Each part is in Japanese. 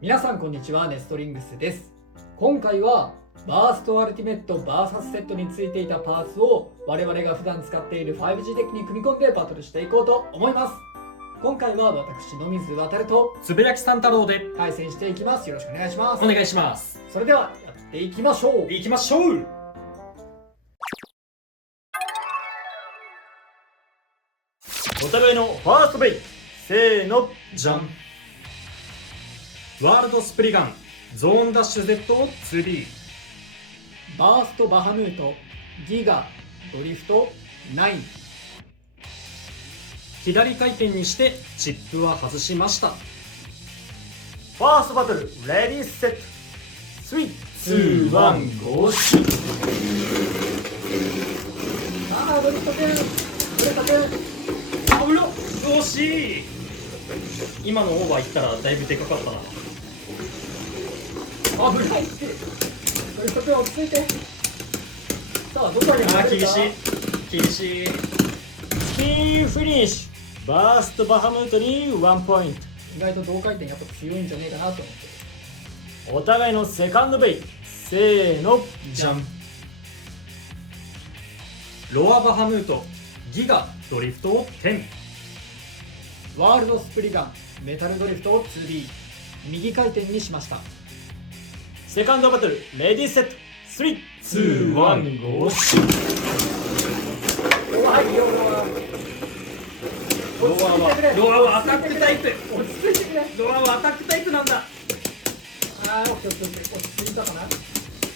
皆さんこんにちは、ネストリングスです。今回はバーストアルティメット VS セットについていたパーツを我々が普段使っている 5G デッキに組み込んでバトルしていこうと思います。今回は私野水航とつぶやきさん太郎で対戦していきます。よろしくお願いします。お願いします。それではやっていきましょう。行きましょう。お互いのファーストベイ、せーの、じゃん。ワールドスプリガンゾーンダッシュ Z2B。 バーストバハムートギガドリフト9。左回転にしてチップは外しました。ファーストバトル、レディーセット、3、2、1、ゴーシュ。ドリフトくん、ドリフトくん、危なっ、惜しい。今のオーバーいったらだいぶでかかったな。危ないって。ドリフトくん落ち着いて。さあどこにあー、入るか。厳しい。スピンフィニッシュ。バーストバハムートに1ポイント。意外と同回転やっぱ強いんじゃねえかなと思って。お互いのセカンドベイ、せーの、じゃん。ロアバハムートギガドリフト10。ワールドスプリガンメタルドリフト 2B 右回転にしました。セカンドバトル、レディーセット、3、2、1、ゴーシュ。怖いよロアはアタックタイプ。落ち着いてくれ。ロアはアタックタイプなんだ。あー、オッケーオッケーオッケー、落ち着いたかな。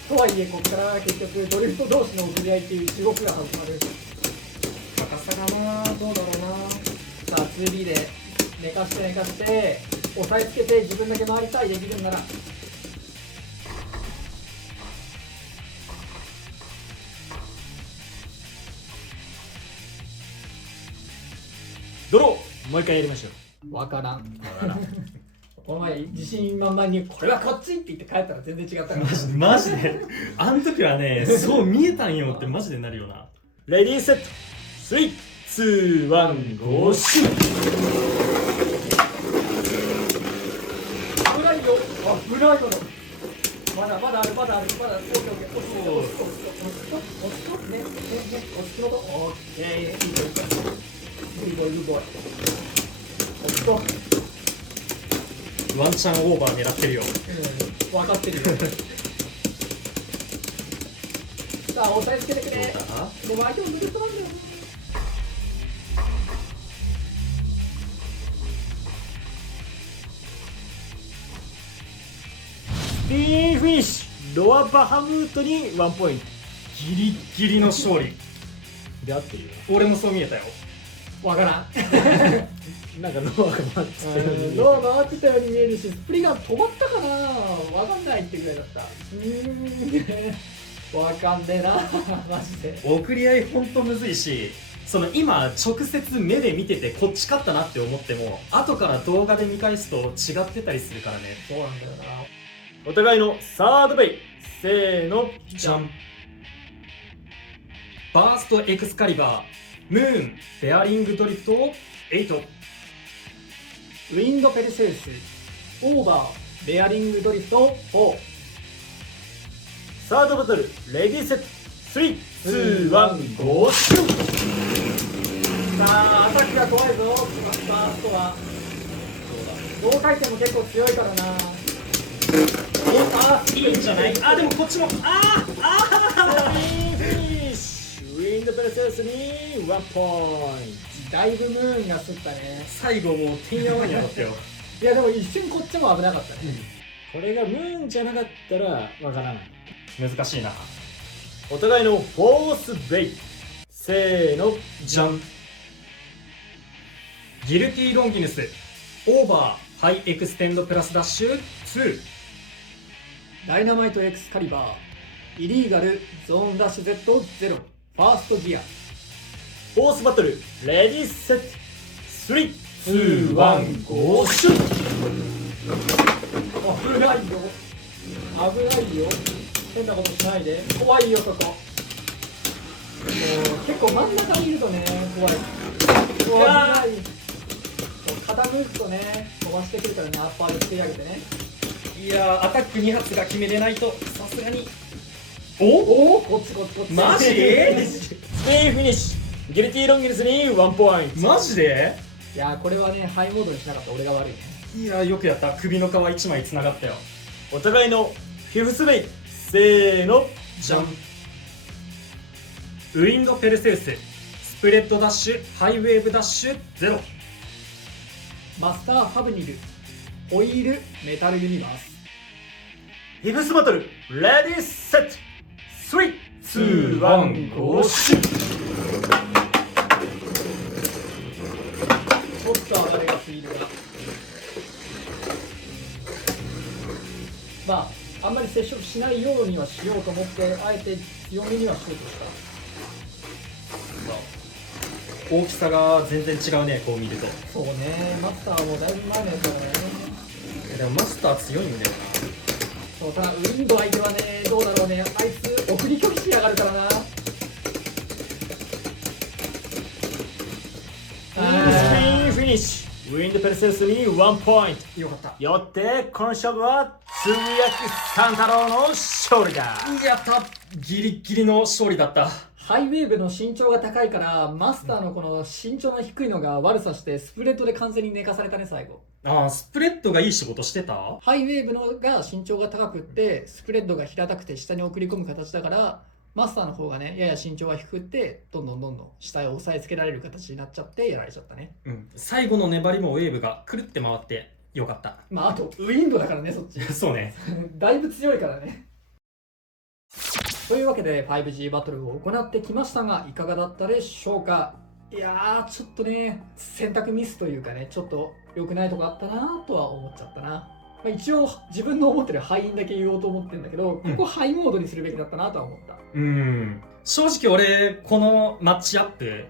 とはいえここから結局ドリフト同士の送り合いっていう地獄が始まる。高さがな、どうだろうな。さあ 2B で寝かして押さえつけて自分だけ回りたいできるんなら。ドロー、もう一回やりましょう。わからん。この前自信満々にこれはこっちって言って帰ったら全然違ったからマジであの時はね、そう見えたんよってマジでなるよな。レディーセット、3、2、1、ゴーシュ。危ないよ。危ないよ。まだある。まだオッケーオッケー。落ち着くね。落ち着くのとオッケー。いいボーイ。落ち着こう。ワンチャンオーバー狙ってるよ。分かってるよ。さあ押さえつけてくれ。でも相手もドリフトなんだよ。スピンフィニッシュ。ロアバハムートに1ポイント。ギリギリの勝利。で合ってるよ。俺もそう見えたよ。わからん。なんかロアが回ってたように見える。ロー回ってたように見えるし、スプリガン止まったかな。わかんないってぐらいだった。わかんねえな。マジで。送り合いほんとむずいし、その今直接目で見ててこっち勝ったなって思っても後から動画で見返すと違ってたりするからね。そうなんだよな。お互いのサードベイ、せーの、じゃん。バーストエクスカリバームーンベアリングドリフト8。ウィンドペルセウスオーバーベアリングドリフト4。サードバトル、レディーセット、3、2、1、ゴーシュ。さあアタックが怖いぞ。バーストは同回転も結構強いからな。いいんじゃない。あ、でもこっちもスピンフィニッシュ。ウィンドペルセウスに1ポイント。だいぶムーンがすったね。最後もうてんやわんやだったよ。いやでも一瞬こっちも危なかったね。これがムーンじゃなかったらわからない。難しいな。お互いのフォースベイ、せーの、じゃん。ギルティロンギヌスオーバーハイエクステンドプラスダッシュ2。ダイナマイトエクスカリバーイリーガルゾーンダッシュ Z0 ファーストギア。フォースバトル、レディーセット、3、2、1、ゴーシュ。危ないよ。危ないよ。変なことしないで。怖いよそこ。結構真ん中にいるとね怖い。危ない。傾くとね飛ばしてくるからね、アッパーでつけ上げてね。いやーアタック2発が決めれないとさすがに。おお、こっちこっちこっち。マジスピンフィニッシュ。ギルティーロンギヌスに1ポイント。マジで？いやー、これはね、ハイモードにしなかった俺が悪いね。いやーよくやった。首の皮1枚つながったよ。お互いのフィフスメイ。せーの。じゃん。ウィンドペルセウス、スプレッドダッシュ、ハイウェーブダッシュ0。マスターファブニル、ホイールメタルユニバース。フィフスバトル、レディーセット。3、2、1、ゴーシュ。ちょっと上がりがすぎるが、まああんまり接触しないようにはしようと思ってあえて強めにはしようとした。大きさが全然違うね、こう見ると。そうね、マスターもだいぶ前のやつだね。でもマスター強いんだよそうただウィンド相手はね、どうだろうね、あいつ送り拒否しやがるからな。スピンフィニッシュ。ウィンドペルセウスに1ポイント。な。よかった。よってこの勝負はつぶやき三太郎の勝利だ。やった。ギリギリの勝利だった。ハイウェーブの身長が高いからマスターのこの身長の低いのが悪さしてスプレッドで完全に寝かされたね最後。ああ、スプレッドがいい仕事してた？ハイウェーブのが身長が高くってスプレッドが平たくて下に送り込む形だからマスターの方がねやや身長が低くってどんどん下へ押さえつけられる形になっちゃってやられちゃったね。うん。最後の粘りもウェーブがくるって回ってよかった。まああとウィンドだからねそっちそうね。だいぶ強いからね。というわけで 5G バトルを行ってきましたがいかがだったでしょうか。いやーちょっとね選択ミスというかねちょっと良くないとこあったなとは思っちゃったな。まあ、一応自分の思ってるハインだけ言おうと思ってるんだけど、ここハイモードにするべきだったなとは思った。正直俺このマッチアップ、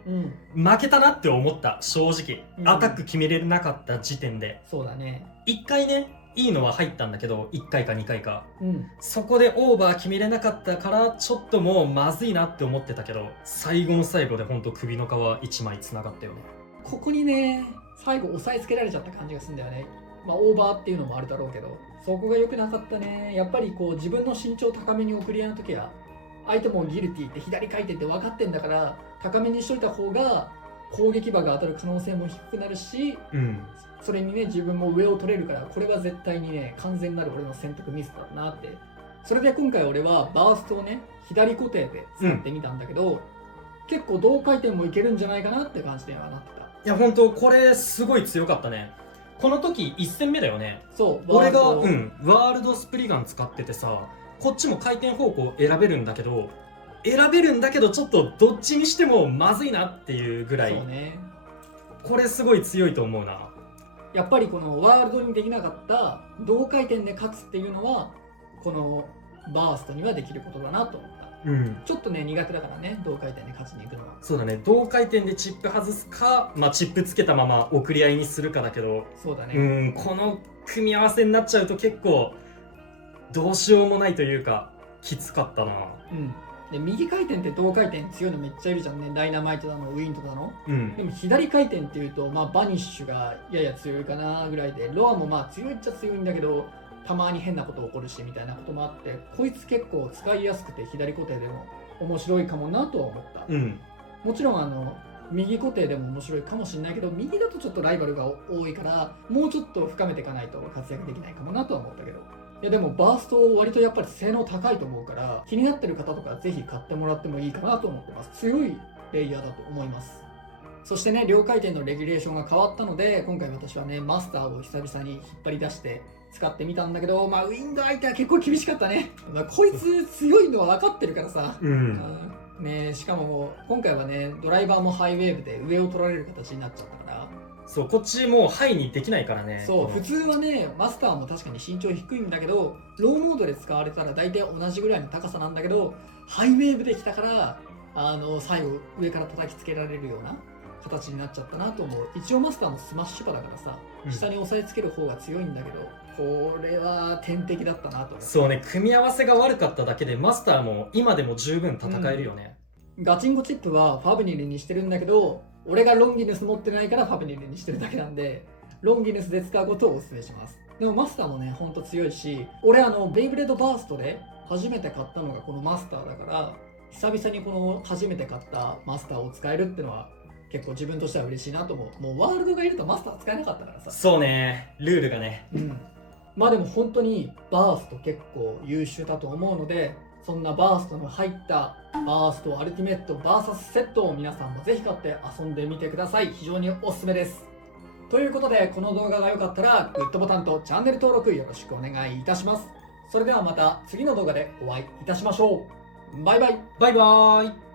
負けたなって思った。正直、アタック決めれなかった時点で。そうだね。1回ねいいのは入ったんだけど1回か2回か、うんそこでオーバー決めれなかったからちょっともうまずいなって思ってたけど最後の最後でほんと首の皮1枚つながったよね。ここにね最後押さえつけられちゃった感じがするんだよね。まあオーバーっていうのもあるだろうけどそこが良くなかったね。やっぱりこう自分の身長高めに送り合いの時は相手もギルティって左回転って分かってんだから高めにしといた方が攻撃場が当たる可能性も低くなるし、それにね自分も上を取れるからこれは絶対にね完全なる俺の選択ミスだなって。それで今回俺はバーストをね左固定で使ってみたんだけど、結構同回転もいけるんじゃないかなって感じではなってた。いやほんとこれすごい強かったね。この時1戦目だよね。そう俺がワールドスプリガン使っててさこっちも回転方向選べるんだけどちょっとどっちにしてもまずいなっていうぐらい。そうね、これすごい強いと思うな。やっぱりこのワールドにできなかった同回転で勝つっていうのはこのバーストにはできることだなと思った。ちょっとね苦手だからね同回転で勝ちに行くのは。そうだね、同回転でチップ外すか、チップつけたまま送り合いにするかだけど、そうだね、この組み合わせになっちゃうと結構どうしようもないというかきつかったな。で右回転って同回転強いのめっちゃいるじゃんね。ダイナマイトだのウィントだの、でも左回転っていうとバニッシュがやや強いかなぐらいでロアも強いっちゃ強いんだけどたまに変なこと起こるしみたいなこともあってこいつ結構使いやすくて左固定でも面白いかもなとは思った。もちろん右固定でも面白いかもしれないけど右だとちょっとライバルが多いからもうちょっと深めていかないと活躍できないかもなとは思ったけど、いやでもバースト割とやっぱり性能高いと思うから気になってる方とかぜひ買ってもらってもいいかなと思ってます。強いレイヤーだと思います。そしてね両回転のレギュレーションが変わったので今回私はねマスターを久々に引っ張り出して使ってみたんだけどウィンド相手は結構厳しかったね。こいつ強いのは分かってるからさ、ね、しかも今回はねドライバーもハイウェーブで上を取られる形になっちゃったから、そうこっちもうハイにできないからね。そう普通はねマスターも確かに身長低いんだけどローモードで使われたら大体同じぐらいの高さなんだけどハイウェーブできたから最後上から叩きつけられるような形になっちゃったなと思う。一応マスターもスマッシュパだからさ、下に押さえつける方が強いんだけどこれは天敵だったなと思う。そうね、組み合わせが悪かっただけでマスターも今でも十分戦えるよね。ガチンコチップはファブニルにしてるんだけど俺がロンギヌス持ってないからファブニルにしてるだけなんでロンギヌスで使うことをお勧めします。でもマスターもねほんと強いし、俺ベイブレードバーストで初めて買ったのがこのマスターだから、久々にこの初めて買ったマスターを使えるってのは結構自分としては嬉しいなと思う。もうワールドがいるとマスター使えなかったからさ。そうね、ルールがね。まあでも本当にバースト結構優秀だと思うので、そんなバーストの入ったバーストアルティメット VS セットを皆さんもぜひ買って遊んでみてください。非常におすすめです。ということで、この動画が良かったらグッドボタンとチャンネル登録よろしくお願いいたします。それではまた次の動画でお会いいたしましょう。バイバイ。バイバーイ。